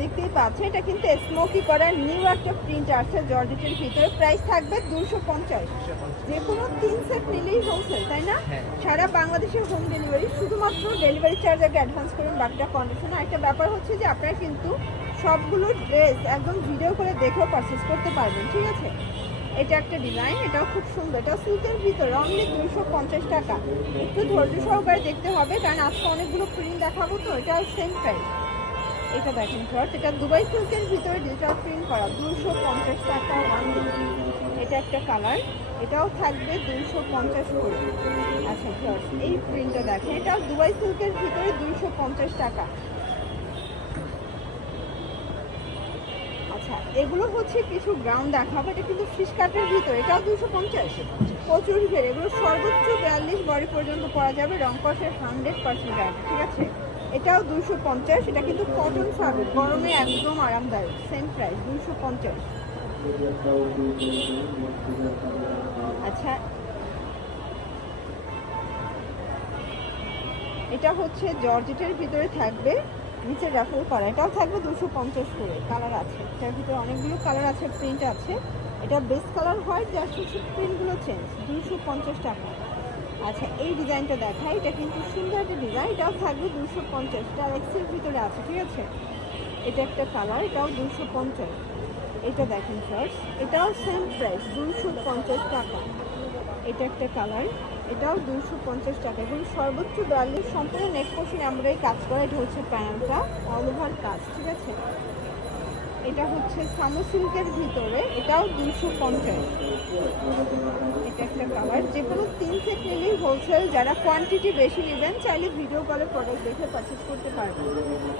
দেখতেই পাচ্ছেন এটা কিন্তু স্মোকি করা নিউ একটা প্রিন্ট আছে জর্জেটের ভিতরে। প্রাইস থাকবে 250। যে কোনো 3 সেট নিলেই হোলসেল, তাই না? সারা বাংলাদেশের হোম ডেলিভারি, শুধুমাত্র ডেলিভারি চার্জ আগে অ্যাডভান্স করুন, বাকিটা কন্ডিশন। একটা ব্যাপার হচ্ছে যে আপনারা কিন্তু সবগুলো ড্রেস একদম ভিডিও করে দেখেও পারচেস করতে পারবেন, ঠিক আছে? এটা একটা ডিজাইন, এটাও খুব সুন্দর, এটা সিল্কের ভিতরে অনলি 250 টাকা। একটু ধৈর্য সহকারে দেখতে হবে কারণ আজকে অনেকগুলো প্রিন্ট দেখাবো, তো এটা সেম প্রাইস। এটা দেখেন ফ্রেন্ডস, এটা দুবাই সিল্কের ভিতরে ডিজিটাল প্রিন্ট করা 250 টাকা অনলি। এটা একটা কালার, এটাও থাকবে 250 করে। আচ্ছা ফ্রেন্ডস, এই প্রিন্টটা দেখেন, এটাও দুবাই সিল্কের ভিতরে 250 টাকা। আচ্ছা, এগুলো হচ্ছে কিছু গ্রাউন্ড দেখাবো, এটা কিন্তু ফিশ কাটের ভিতরে, এটাও 250। প্রচুর ঘের, এগুলো সর্বোচ্চ 42 বডি পর্যন্ত পরা যাবে, রং কষের 100% গ্যারান্টি, ঠিক আছে? এটাও 250। এটা কিন্তু কটন ফ্যাব্রিক, গরমে একদম আরামদায়ক, সেম প্রাইস 250। আচ্ছা, এটা হচ্ছে জর্জেটের ভিতরে থাকবে, নিচে রাফেল করা, এটাও থাকবে 250 করে। কালার আছে, এটার ভিতরে অনেকগুলো কালার আছে, প্রিন্ট আছে। এটা বেস কালার হোয়াইট, যার শেষে প্রিন্টগুলো চেঞ্জ, 250 টাকা। আচ্ছা, এই ডিজাইনটা দেখাই, এটা কিন্তু সুন্দর একটা ডিজাইন, এটাও থাকবে 250। এটা এক্সের ভিতরে আছে, ঠিক আছে? এটা একটা কালার, এটাও 250। এটা দেখেন ফার্স্ট, এটাও সেম প্রাইস 250 টাকা। এটা একটা কালার, এটাও 250 টাকা। এগুলো সর্বোচ্চ 42, সম্পূর্ণ নেক পোর্শন আমরাই কাজ করা। এটা হচ্ছে প্যানেলটা অল ওভার কাজ, ঠিক আছে? এটা হচ্ছে সামো সিল্কের ভিতরে, এটাও 250। এটা একটা কালার, যে কোনো 3 সেট নিলেই হোলসেল। যারা কোয়ান্টিটি বেশি নেবেন চাইলে ভিডিও কলে প্রোডাক্ট দেখে পারচেস করতে পারবেন।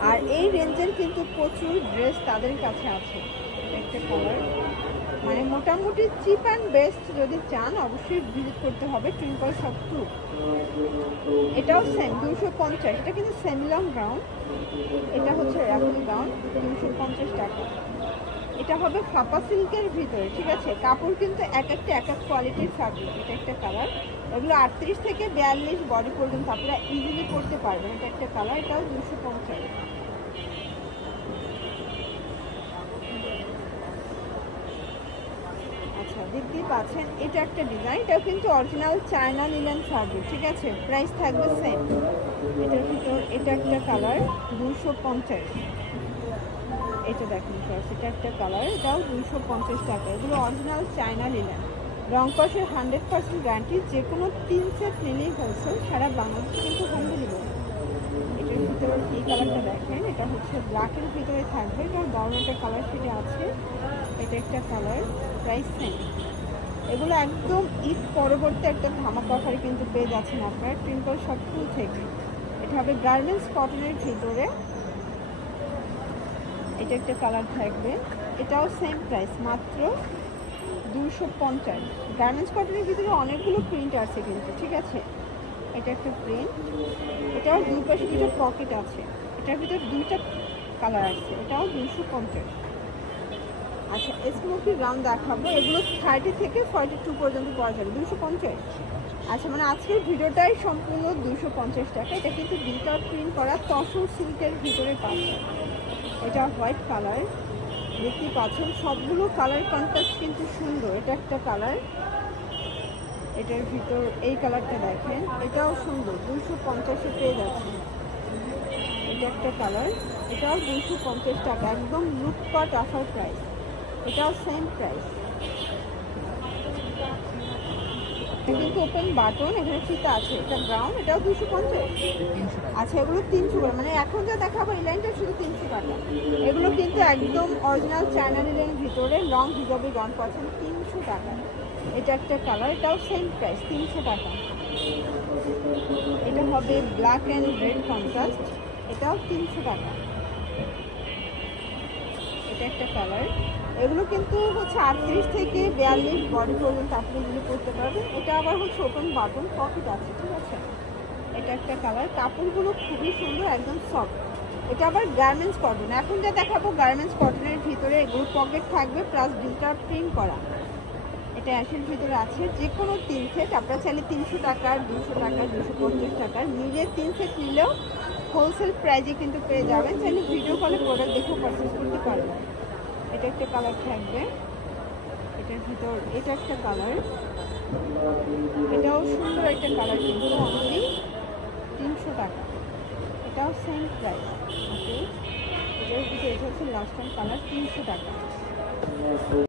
আর এই রেঞ্জের কিন্তু প্রচুর ড্রেস তাদের কাছে আছে। এটা একটা কালার, মানে মোটামুটি চিপ অ্যান্ড বেস্ট যদি চান অবশ্যই ভিজিট করতে হবে টুইঙ্কল শপ 2। এটাও সেম 250। এটা কিন্তু সেমি লং গাউন, এটা হচ্ছে রাফেল গাউন, 250 টাকা। এটা হবে ফাপা সিল্কের ভিতরে, ঠিক আছে? কাপড় কিন্তু এক এক কোয়ালিটির ফ্যাব্রিক। এটা একটা কালার, এগুলো 38 থেকে 42 বডি পর্যন্ত আপনারা ইজিলি পরতে পারবেন। এটা একটা কালার, এটাও 250। আচ্ছা, দেখতেই পাচ্ছেন এটা একটা ডিজাইন, এটাও কিন্তু অরিজিনাল চায়না লিনেন ফ্যাব্রিক, ঠিক আছে? প্রাইস থাকবে সেম। এটার ভিতর এটা একটা কালার, 250। এটা দেখুন ফার্স্ট, এটা একটা কালার, এটাও 250 টাকা। এগুলো অরিজিনাল চায়না লিনেন, রং কষের 100% গ্যারান্টি। যে কোনো 3 সেট নিলেই হোলসেল, সারা বাংলাদেশে কিন্তু হোম ডেলিভারি। এটার ভিতরে এই কালারটা দেখেন, এটা হচ্ছে ব্ল্যাকের ভিতরে থাকবে, এটার দারুণ একটা কালার সেটা আছে। এটা একটা কালার, প্রাইস সেম। এগুলো একদম ঈদ পরবর্তী একটা ধামাকা অফারে কিন্তু পেয়ে যাচ্ছেন আপনারা টুইঙ্কল শপ 2 থেকে। এটা হবে গার্মেন্টস কটনের ভিতরে, এটা একটা কালার থাকবে, এটাও সেম প্রাইস মাত্র 250। গার্মেন্টস কটনের ভিতরে অনেকগুলো প্রিন্ট আছে কিন্তু, ঠিক আছে? এটা একটা প্রিন্ট, এটাও দুই পাশে দুটো পকেট আছে, এটার ভিতরে দুইটা কালার আছে, এটাও 250। আচ্ছা, স্মোকি রাউন্ড দেখাবো, এগুলো 30 থেকে 42 পর্যন্ত পাওয়া যাবে, 250। আচ্ছা, মানে আজকের ভিডিওটাই সম্পূর্ণ 250 টাকা। এটা কিন্তু ডিজিটাল প্রিন্ট করা তসর সিল্কের ভিতরে পাচ্ছে। এটা হোয়াইট কালার, দেখতেই পাচ্ছেন সবগুলো কালার কন্ট্রাস্ট কিন্তু সুন্দর। এটা একটা কালার, এটার ভিতর এই কালারটা দেখেন, এটাও সুন্দর, 250-এ পেয়ে যাচ্ছে। এটা একটা কালার, এটাও 250 টাকা, একদম লুটপাট অফার প্রাইস। এটাও সেম প্রাইস, কিন্তু ওপেন বাটন, এখানে ফিতা আছে। এটা ব্রাউন, এটাও 250। আচ্ছা, এগুলো 300 করে, মানে এখন যা দেখাবো এই লাইনটা শুধু 300 টাকা। এগুলো কিন্তু একদম অরিজিনাল চায়না লিনেনের ভিতরে লং হিজাবে গাউন পাচ্ছেন 300 টাকা। এটা একটা কালার, এটাও সেম প্রাইস 300 টাকা। এটা হবে ব্ল্যাক অ্যান্ড রেড কন্ট্রাস্ট, এটাও 300 টাকা। এটা একটা কালার, এগুলো কিন্তু হচ্ছে 38 থেকে 42 বডি পর্যন্ত আপনি এগুলো করতে পারবেন। এটা আবার হচ্ছে ওপেন বাটন, পকেট আছে, ঠিক আছে? এটা একটা কালার, কাপড়গুলো খুবই সুন্দর, একদম সফট। এটা আবার গার্মেন্টস কটন, এখন যা দেখাবো গার্মেন্টস কটনের ভিতরে, এগুলো পকেট থাকবে প্লাস ডিজিটাল প্রিন্ট করা। এটা অ্যাশের ভিতরে আছে। যে কোনো 3 সেট আপনারা চাইলে 300 টাকার, 200 টাকার, 250 টাকার মিলিয়ে 3 সেট নিলেও হোলসেল প্রাইজে কিন্তু পেয়ে যাবেন, চাইলে ভিডিও কলে প্রোডাক্ট দেখে পারচেস করতে পারবেন। এটা একটা কালার থাকবে, এটার ভিতর এটা একটা কালার, এটাও সুন্দর একটা কালার, কিন্তু অনলি 300 টাকা। এটাও সেম প্রাইস। ওকে, এটার ভিতরে এটা হচ্ছে লাস্ট টাইম কালার, 300 টাকা।